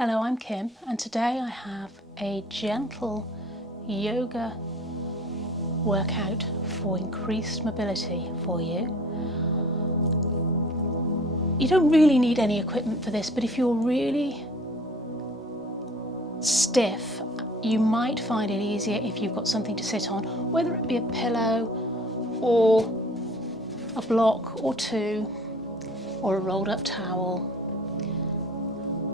Hello, I'm Kim, and today I have a gentle yoga workout for increased mobility for you. You don't really need any equipment for this, but if you're really stiff, you might find it easier if you've got something to sit on, whether it be a pillow or a block or two or a rolled up towel.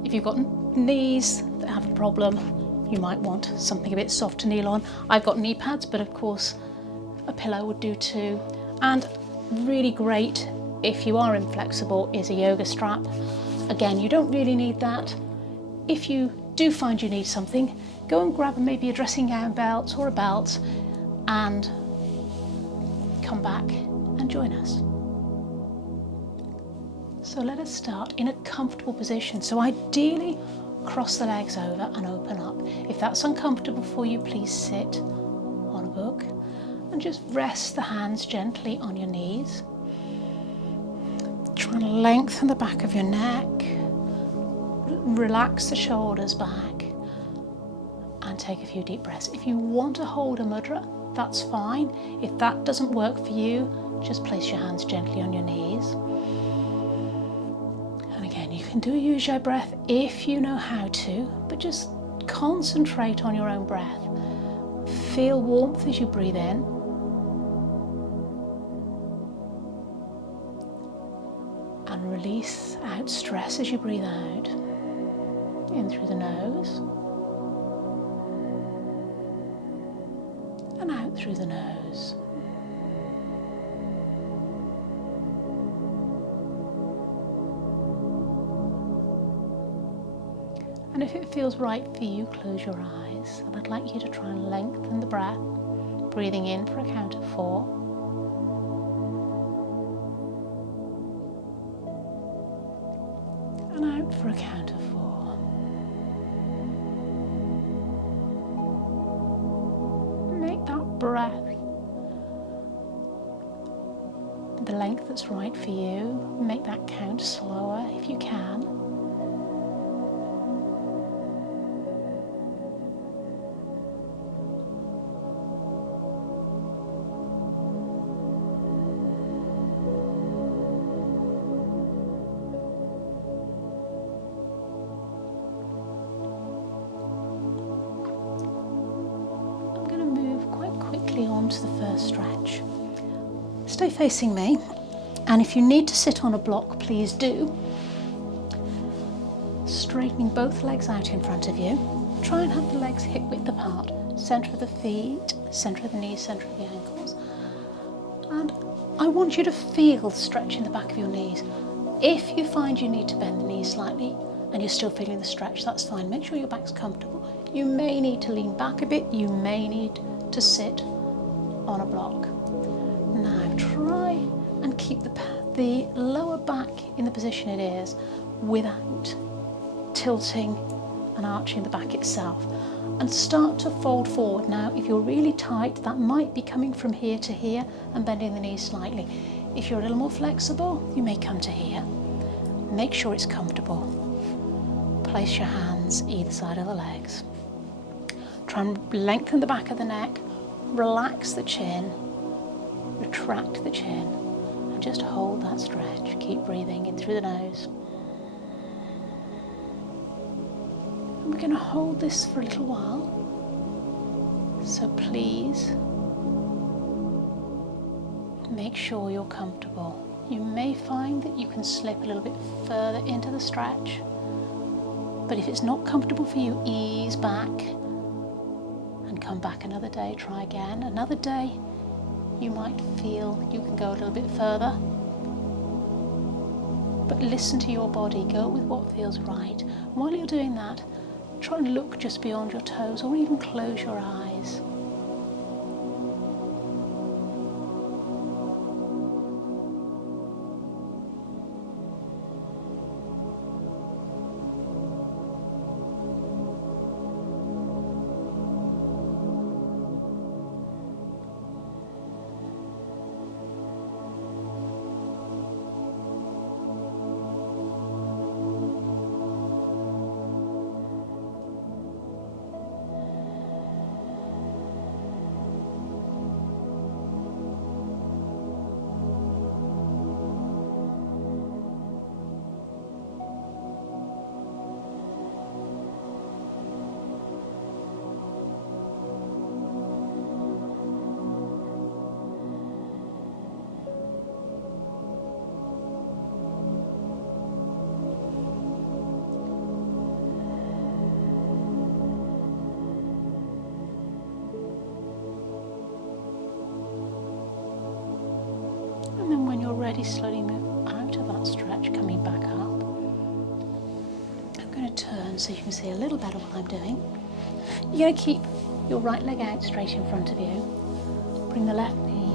If you've got knees that have a problem, you might want something a bit soft to kneel on. I've got knee pads, but of course a pillow would do too. And really great if you are inflexible is a yoga strap. Again, you don't really need that. If you do find you need something, go and grab maybe a dressing gown belt or a belt and come back and join us. So let us start in a comfortable position. So ideally, cross the legs over and open up. If that's uncomfortable for you, please sit on a book and just rest the hands gently on your knees. Try and lengthen the back of your neck. Relax the shoulders back and take a few deep breaths. If you want to hold a mudra, that's fine. If that doesn't work for you, just place your hands gently on your knees. You can use your breath if you know how to, but just concentrate on your own breath. Feel warmth as you breathe in. And release out stress as you breathe out. In through the nose. And out through the nose. And if it feels right for you, close your eyes. And I'd like you to try and lengthen the breath, breathing in for a count of 4. And out for a count of 4. Make that breath the length that's right for you. Make that count slower if you can. Onto the first stretch. Stay facing me, and if you need to sit on a block, please do. Straightening both legs out in front of you. Try and have the legs hip width apart. Centre of the feet, centre of the knees, centre of the ankles. And I want you to feel the stretch in the back of your knees. If you find you need to bend the knees slightly and you're still feeling the stretch, that's fine. Make sure your back's comfortable. You may need to lean back a bit. You may need to sit on a block. Now try and keep the lower back in the position it is without tilting and arching the back itself, and start to fold forward. Now if you're really tight, that might be coming from here to here and bending the knees slightly. If you're a little more flexible, you may come to here. Make sure it's comfortable. Place your hands either side of the legs. Try and lengthen the back of the neck. Relax the chin, retract the chin, and just hold that stretch. Keep breathing in through the nose. And we're going to hold this for a little while, so please make sure you're comfortable. You may find that you can slip a little bit further into the stretch, but if it's not comfortable for you, ease back. Come back another day, try again. Another day, you might feel you can go a little bit further. But listen to your body, go with what feels right. And while you're doing that, try and look just beyond your toes or even close your eyes. slowly move out of that stretch, coming back up. I'm going to turn so you can see a little better what I'm doing. You're going to keep your right leg out straight in front of you. Bring the left knee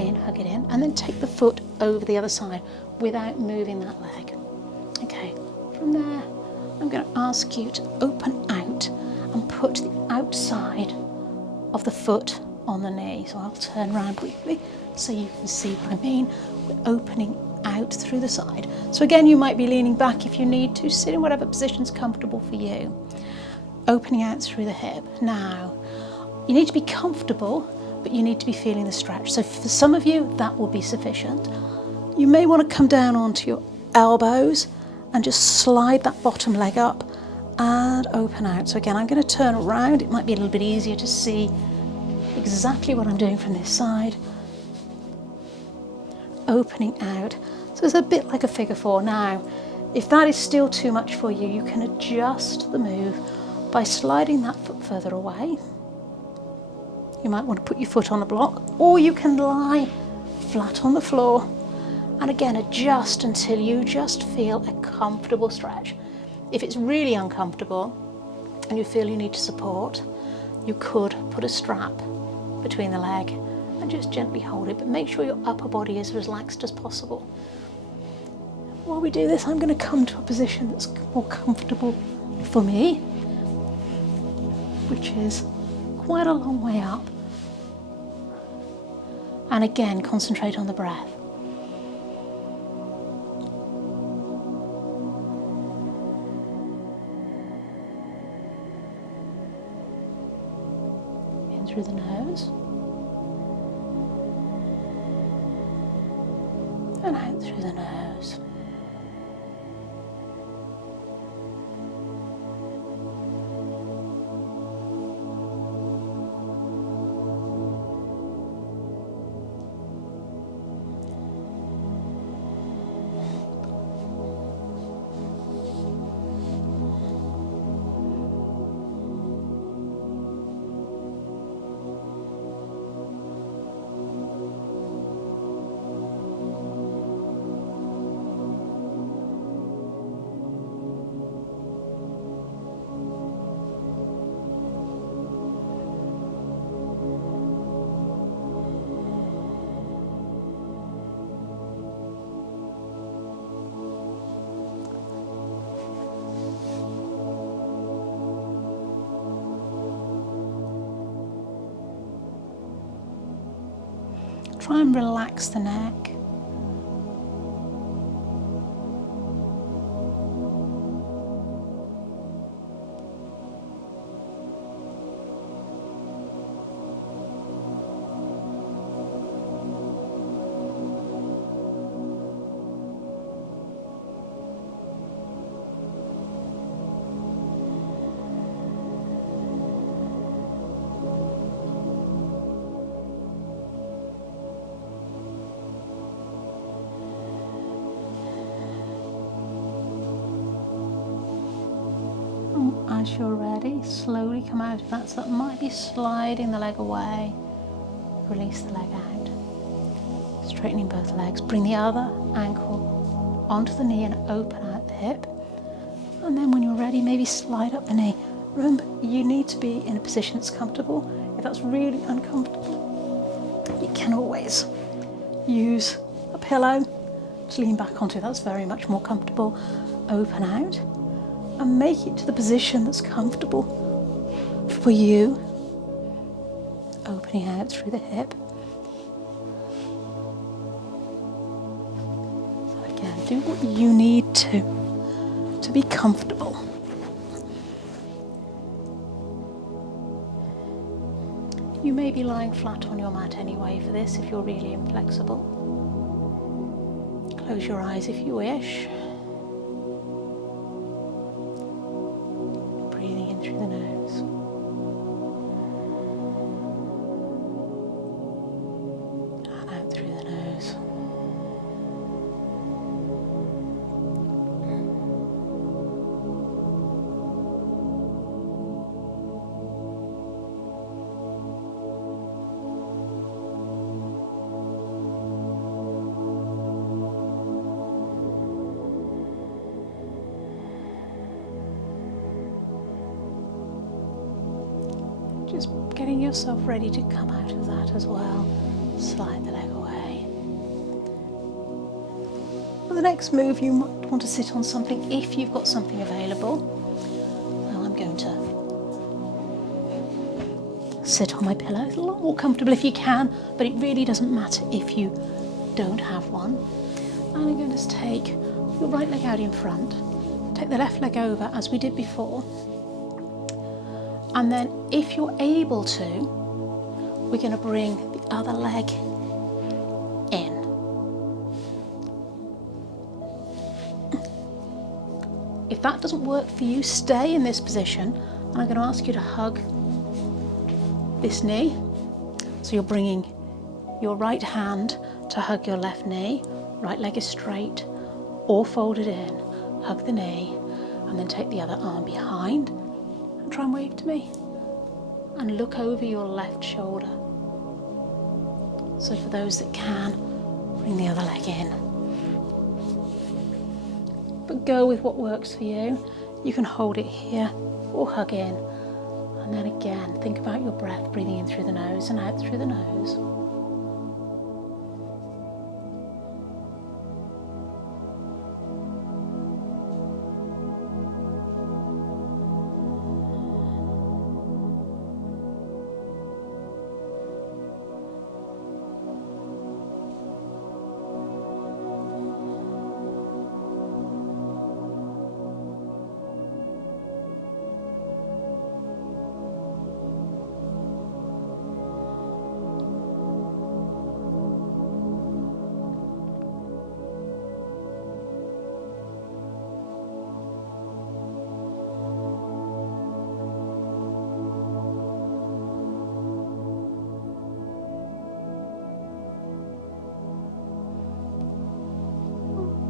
in, hug it in, and then take the foot over the other side without moving that leg. Okay, from there, I'm going to ask you to open out and put the outside of the foot on the knee. So I'll turn around quickly so you can see what I mean. We're opening out through the side. So again, you might be leaning back if you need to. Sit in whatever position's comfortable for you. Opening out through the hip. Now, you need to be comfortable, but you need to be feeling the stretch. So for some of you, that will be sufficient. You may want to come down onto your elbows and just slide that bottom leg up and open out. So again, I'm going to turn around. It might be a little bit easier to see exactly what I'm doing from this side. Opening out. So it's a bit like a figure four. Now, if that is still too much for you, you can adjust the move by sliding that foot further away. You might want to put your foot on a block, or you can lie flat on the floor and again adjust until you just feel a comfortable stretch. If it's really uncomfortable and you feel you need support, you could put a strap between the leg and just gently hold it, but make sure your upper body is as relaxed as possible. While we do this, I'm going to come to a position that's more comfortable for me, which is quite a long way up. And again, concentrate on the breath. In through the nose. And out through the nose. Try and relax the neck. As you're ready, slowly come out of that. So that might be sliding the leg away. Release the leg out. Straightening both legs. Bring the other ankle onto the knee and open out the hip. And then when you're ready, maybe slide up the knee. Remember, you need to be in a position that's comfortable. If that's really uncomfortable, you can always use a pillow to lean back onto. That's very much more comfortable. Open out. And make it to the position that's comfortable for you. Opening out through the hip. So again, do what you need to be comfortable. You may be lying flat on your mat anyway for this if you're really inflexible. Close your eyes if you wish. Through the nose. And out through the nose. Just getting yourself ready to come out of that as well. Slide the leg away. For the next move, you might want to sit on something if you've got something available. So I'm going to sit on my pillow. It's a lot more comfortable if you can, but it really doesn't matter if you don't have one. And I'm going to take your right leg out in front, take the left leg over as we did before, and then if you're able to, we're going to bring the other leg in. If that doesn't work for you, stay in this position, and I'm going to ask you to hug this knee. So you're bringing your right hand to hug your left knee, right leg is straight or folded in, hug the knee, and then take the other arm behind and try and wave to me. And look over your left shoulder. So for those that can, bring the other leg in. But go with what works for you. You can hold it here or hug in. And then again, think about your breath, breathing in through the nose and out through the nose.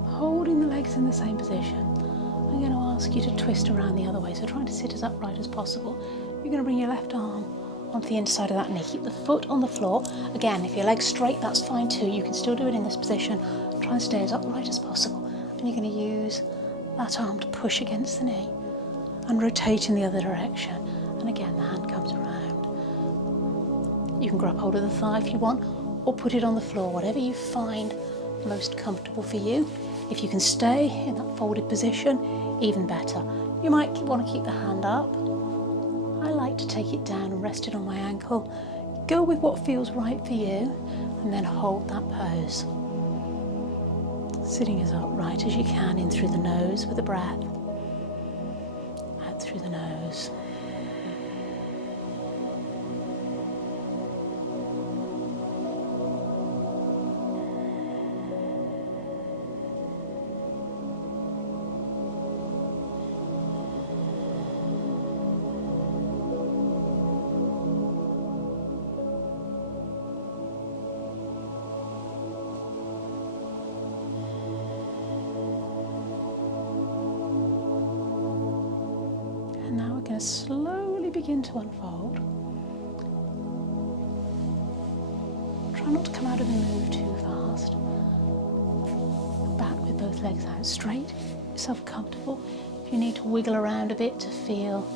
Holding the legs in the same position, I'm going to ask you to twist around the other way, so trying to sit as upright as possible. You're going to bring your left arm onto the inside of that knee, keep the foot on the floor. Again, if your leg's straight, that's fine too, you can still do it in this position. Try and stay as upright as possible, and you're going to use that arm to push against the knee and rotate in the other direction, and again the hand comes around. You can grab hold of the thigh if you want, or put it on the floor, whatever you find most comfortable for you. If you can stay in that folded position, even better. You might want to keep the hand up. I like to take it down and rest it on my ankle. Go with what feels right for you, and then hold that pose. Sitting as upright as you can, in through the nose with a breath, out through the nose. Going to slowly begin to unfold. Try not to come out of the move too fast. Back with both legs out straight, yourself comfortable. If you need to wiggle around a bit to feel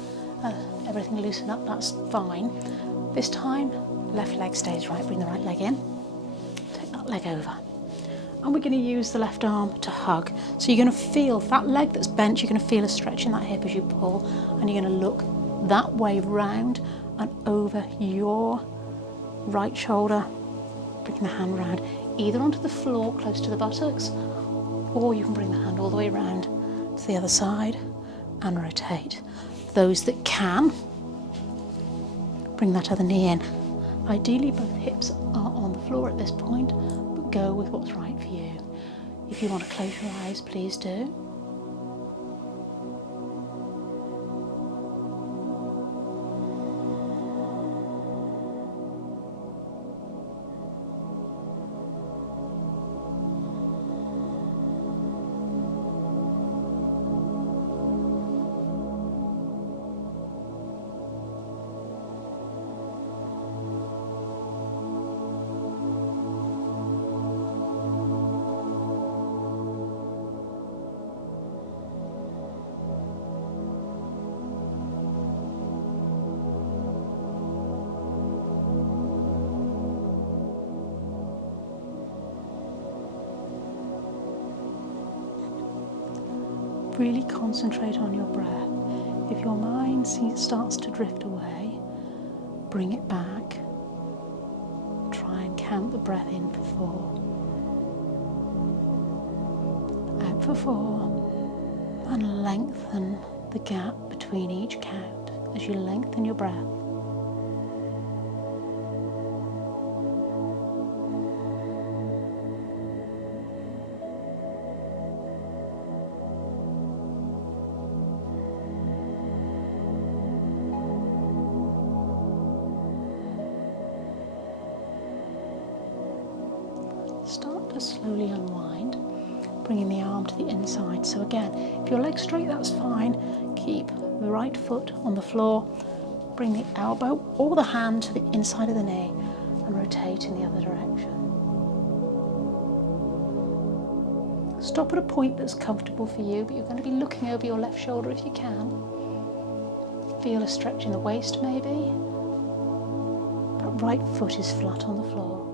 everything loosen up, that's fine. This time, left leg stays right, bring the right leg in, take that leg over. And we're going to use the left arm to hug. So you're going to feel that leg that's bent, you're going to feel a stretch in that hip as you pull, and you're going to look that way round and over your right shoulder, bring the hand round, either onto the floor close to the buttocks, or you can bring the hand all the way round to the other side and rotate. Those that can, bring that other knee in. Ideally both hips are on the floor at this point, but go with what's right for you. If you want to close your eyes, please do. Really concentrate on your breath. If your mind starts to drift away, bring it back. Try and count the breath in for 4. Out for 4. And lengthen the gap between each count as you lengthen your breath. Start to slowly unwind, bringing the arm to the inside. So again, if your leg's straight, that's fine. Keep the right foot on the floor. Bring the elbow or the hand to the inside of the knee and rotate in the other direction. Stop at a point that's comfortable for you, but you're going to be looking over your left shoulder if you can. Feel a stretch in the waist maybe, but right foot is flat on the floor.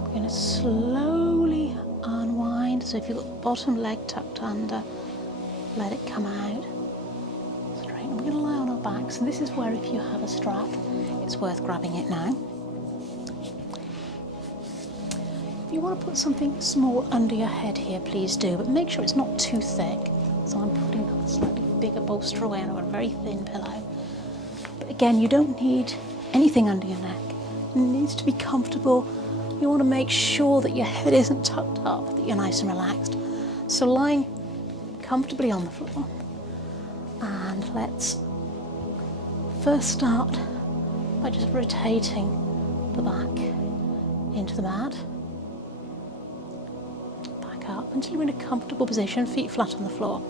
We're going to slowly unwind. So if you've got the bottom leg tucked under, let it come out. Straighten. We're going to lie on our backs, and this is where if you have a strap, it's worth grabbing it now. If you want to put something small under your head here, please do, but make sure it's not too thick. So I'm putting a slightly bigger bolster away and I've got a very thin pillow. But again, you don't need anything under your neck. It needs to be comfortable. You want to make sure that your head isn't tucked up, that you're nice and relaxed. So lying comfortably on the floor, and let's first start by just rotating the back into the mat. Back up until you're in a comfortable position, feet flat on the floor.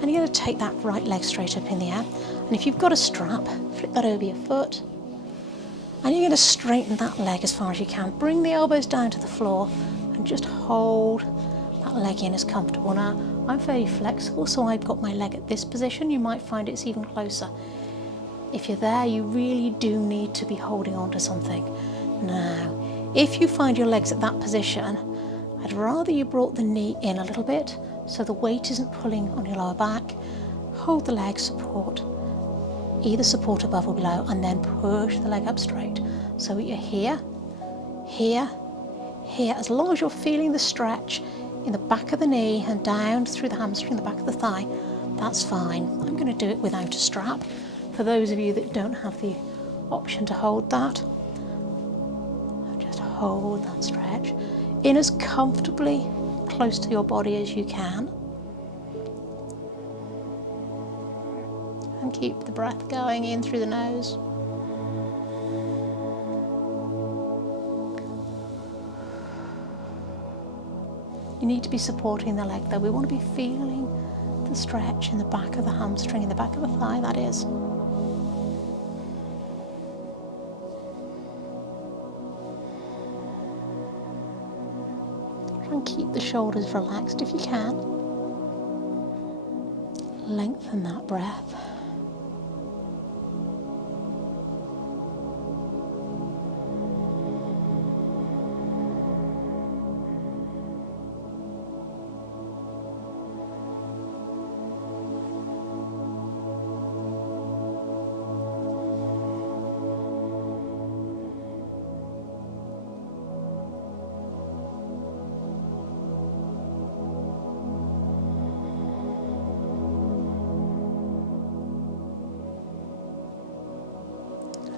And you're going to take that right leg straight up in the air. And if you've got a strap, flip that over your foot. And you're going to straighten that leg as far as you can. Bring the elbows down to the floor and just hold that leg in as comfortable. Now, I'm fairly flexible, so I've got my leg at this position. You might find it's even closer. If you're there, you really do need to be holding on to something. Now, if you find your legs at that position, I'd rather you brought the knee in a little bit so the weight isn't pulling on your lower back. Hold the leg support. Either support above or below, and then push the leg up straight. So you're here, here, here. As long as you're feeling the stretch in the back of the knee and down through the hamstring, the back of the thigh, that's fine. I'm going to do it without a strap. For those of you that don't have the option to hold that, just hold that stretch in as comfortably close to your body as you can. And keep the breath going in through the nose. You need to be supporting the leg though. We want to be feeling the stretch in the back of the hamstring, in the back of the thigh, that is. Try and keep the shoulders relaxed if you can. Lengthen that breath.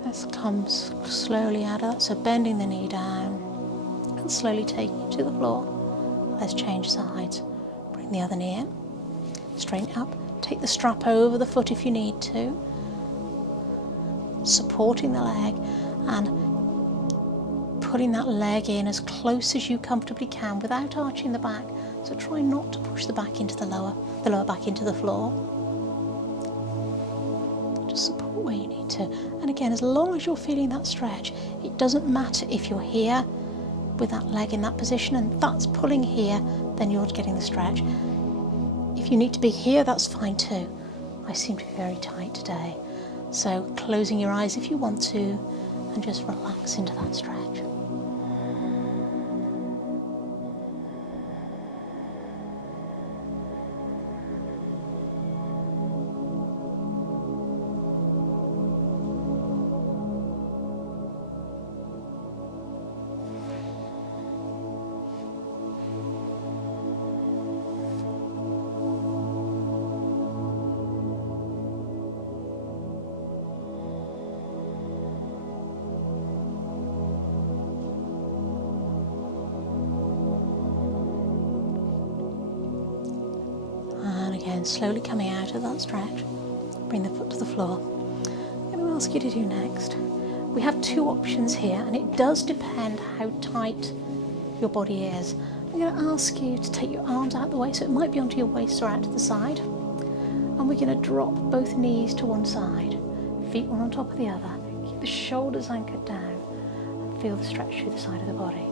Let's come slowly out of that, so bending the knee down, and slowly taking it to the floor. Let's change sides. Bring the other knee in, straighten it up, take the strap over the foot if you need to, supporting the leg and putting that leg in as close as you comfortably can without arching the back. So try not to push the back into the lower back into the floor. Just support where you need to. And again, as long as you're feeling that stretch, it doesn't matter if you're here with that leg in that position and that's pulling here, then you're getting the stretch. If you need to be here, that's fine too. I seem to be very tight today. So closing your eyes if you want to and just relax into that stretch. Again, slowly coming out of that stretch, bring the foot to the floor. I'm going to ask you to do next. We have two options here, and it does depend how tight your body is. I'm going to ask you to take your arms out the way, so it might be onto your waist or out to the side. And we're going to drop both knees to one side, feet one on top of the other. Keep the shoulders anchored down and feel the stretch through the side of the body.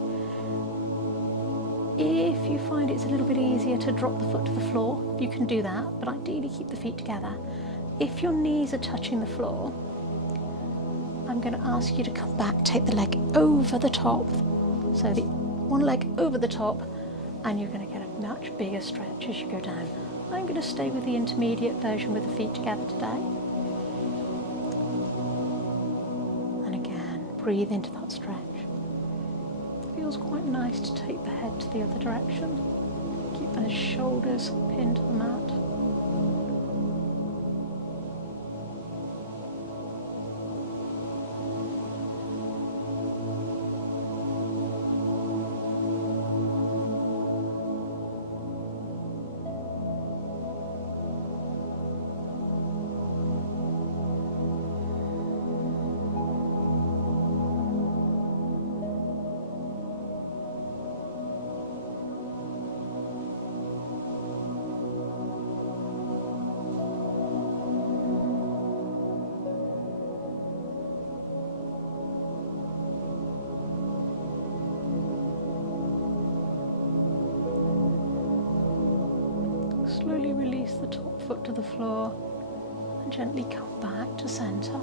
If you find it's a little bit easier to drop the foot to the floor, you can do that, but ideally keep the feet together. If your knees are touching the floor, I'm going to ask you to come back, take the leg over the top. So the one leg over the top, and you're going to get a much bigger stretch as you go down. I'm going to stay with the intermediate version with the feet together today. And again, breathe into that stretch. Feels quite nice to take the head to the other direction. Keep those shoulders pinned to the mat. Slowly release the top foot to the floor and gently come back to centre.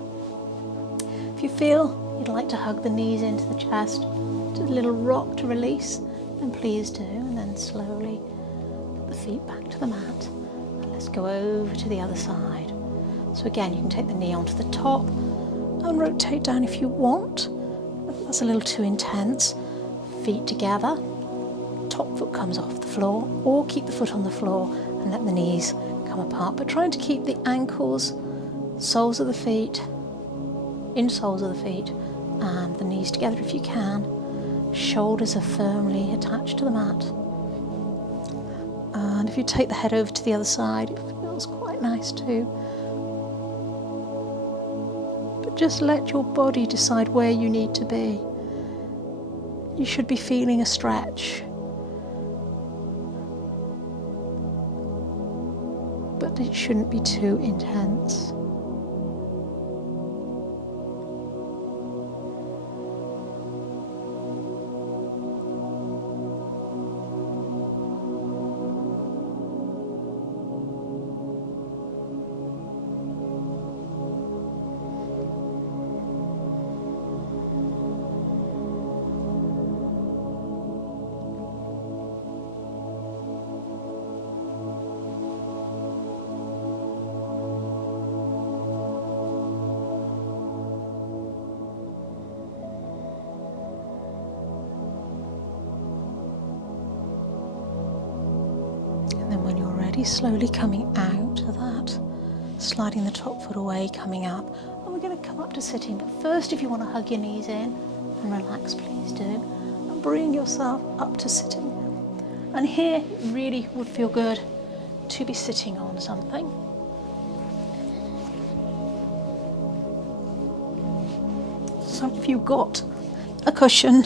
If you feel you'd like to hug the knees into the chest, do a little rock to release, then please do, and then slowly put the feet back to the mat. And let's go over to the other side. So again, you can take the knee onto the top and rotate down if you want. If that's a little too intense, feet together, top foot comes off the floor, or keep the foot on the floor and let the knees come apart, but trying to keep the ankles, soles of the feet, insoles of the feet, and the knees together if you can. Shoulders are firmly attached to the mat. And if you take the head over to the other side, it feels quite nice too. But just let your body decide where you need to be. You should be feeling a stretch, but it shouldn't be too intense. Slowly coming out of that, sliding the top foot away, coming up, and we're going to come up to sitting. But first, if you want to hug your knees in and relax, please do. And bring yourself up to sitting. And here it really would feel good to be sitting on something. So if you've got a cushion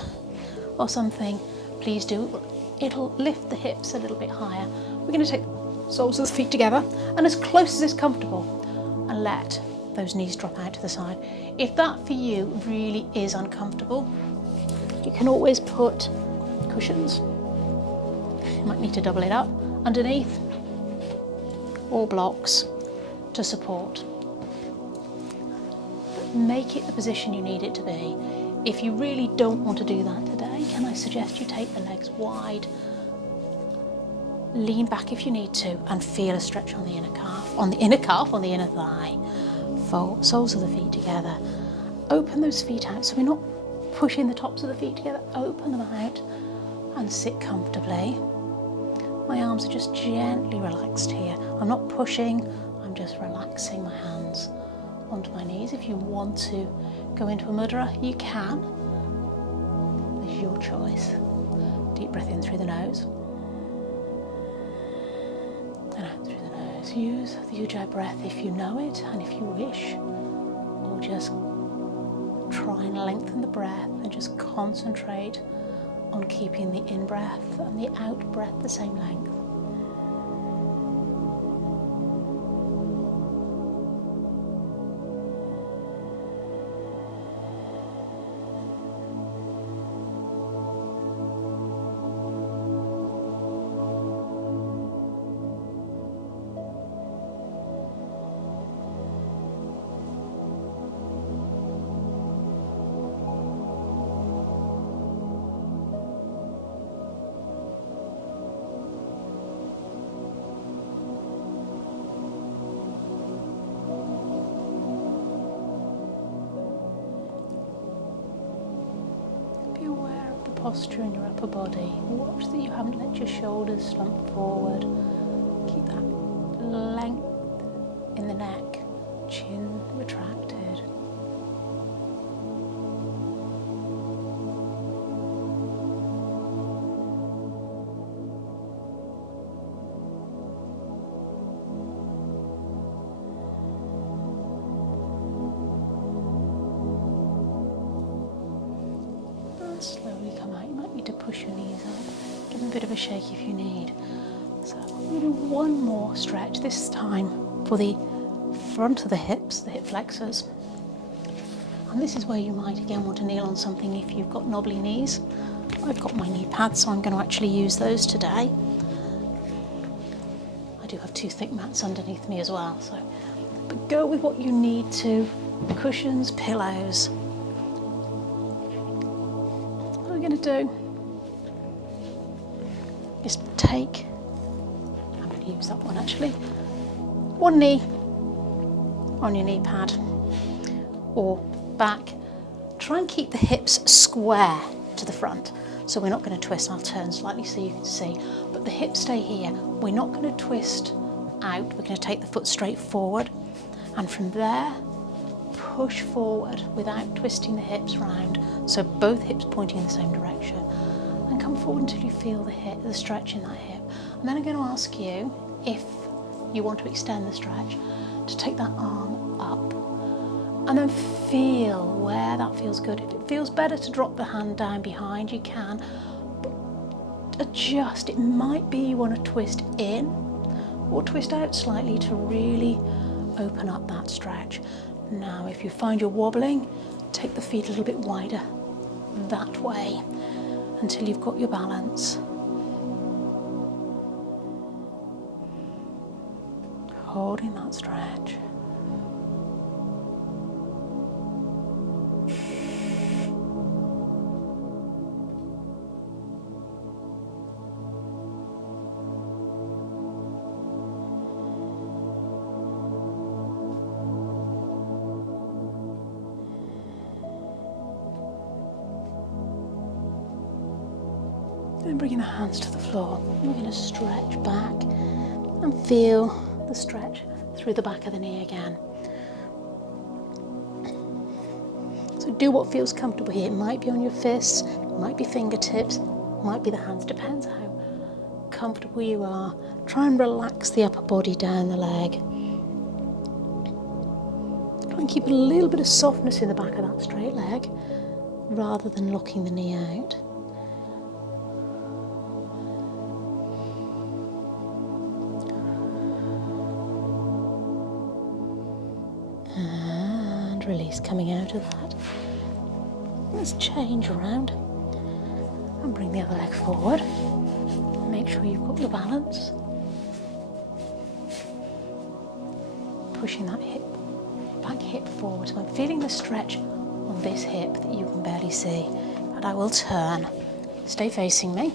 or something, please do. It'll lift the hips a little bit higher. We're going to take the soles of the feet together and as close as is comfortable, and let those knees drop out to the side. If that for you really is uncomfortable, you can always put cushions. You might need to double it up underneath, or blocks to support. But make it the position you need it to be. If you really don't want to do that today, can I suggest you take the legs wide, lean back if you need to, and feel a stretch on the inner calf, on the inner thigh. Fold soles of the feet together. Open those feet out, so we're not pushing the tops of the feet together. Open them out and sit comfortably. My arms are just gently relaxed here. I'm not pushing, I'm just relaxing my hands onto my knees. If you want to go into a mudra, you can. It's your choice. Deep breath in through the nose. And out through the nose. Use the Ujjayi breath if you know it and if you wish. Or just try and lengthen the breath and just concentrate on keeping the in-breath and the out-breath the same length. Posture in your upper body. Watch that you haven't let your shoulders slump forward. Keep that length in the neck, chin retracted. Slowly come out. You might need to push your knees up. Give them a bit of a shake if you need. So we'll do one more stretch, this time for the front of the hips, the hip flexors. And this is where you might again want to kneel on something if you've got knobbly knees. I've got my knee pads, so I'm going to actually use those today. I do have two thick mats underneath me as well, so but go with what you need to. Cushions, pillows. Going to do is take, I'm going to use that one actually, one knee on your knee pad or back. Try and keep the hips square to the front, so we're not going to twist. I'll turn slightly so you can see, but the hips stay here. We're not going to twist out, we're going to take the foot straight forward, and from there push forward without twisting the hips round, so both hips pointing in the same direction, and come forward until you feel the stretch in that hip. And then I'm going to ask you, if you want to extend the stretch, to take that arm up and then feel where that feels good. If it feels better to drop the hand down behind, you can, but adjust. It might be you want to twist in or twist out slightly to really open up that stretch. Now, if you find you're wobbling, take the feet a little bit wider that way until you've got your balance. Holding that stretch. Then bringing the hands to the floor, we're going to stretch back and feel the stretch through the back of the knee again. So So do what feels comfortable here. It might be on your fists, it might be fingertips, it might be the hands, depends how comfortable you are. Try and relax the upper body down the leg. Try and keep a little bit of softness in the back of that straight leg rather than locking the knee out. And release coming out of that. Let's change around and bring the other leg forward. Make sure you've got your balance. Pushing that back hip forward. So I'm feeling the stretch on this hip that you can barely see. And I will turn. Stay facing me.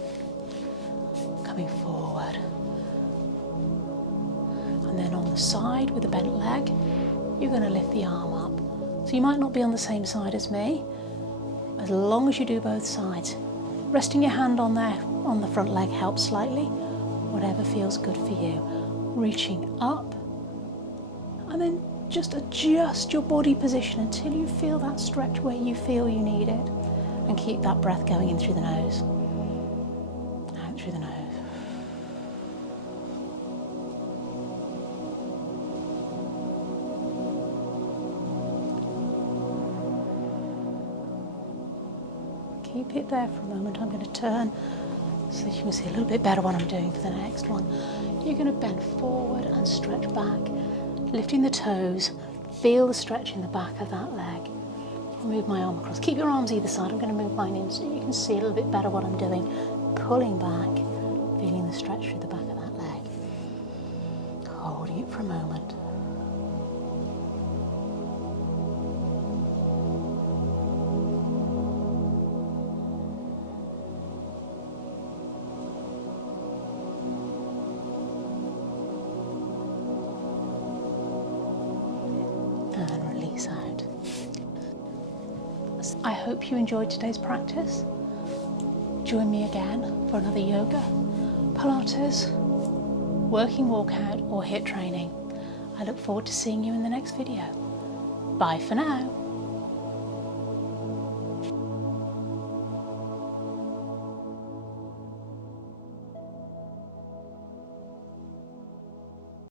Coming forward. And then on the side with the bent leg, you're going to lift the arm up. So you might not be on the same side as me, as long as you do both sides. Resting your hand on there, on the front leg helps slightly, whatever feels good for you. Reaching up, and then just adjust your body position until you feel that stretch where you feel you need it. And keep that breath going in through the nose, out through the nose. Keep it there for a moment. I'm going to turn so that you can see a little bit better what I'm doing for the next one. You're going to bend forward and stretch back, lifting the toes. Feel the stretch in the back of that leg. Move my arm across. Keep your arms either side. I'm going to move mine in so you can see a little bit better what I'm doing. Pulling back, feeling the stretch through the back of that leg. Holding it for a moment. And release out. I hope you enjoyed today's practice. Join me again for another yoga, Pilates, working walkout or HIIT training. I look forward to seeing you in the next video. Bye for now.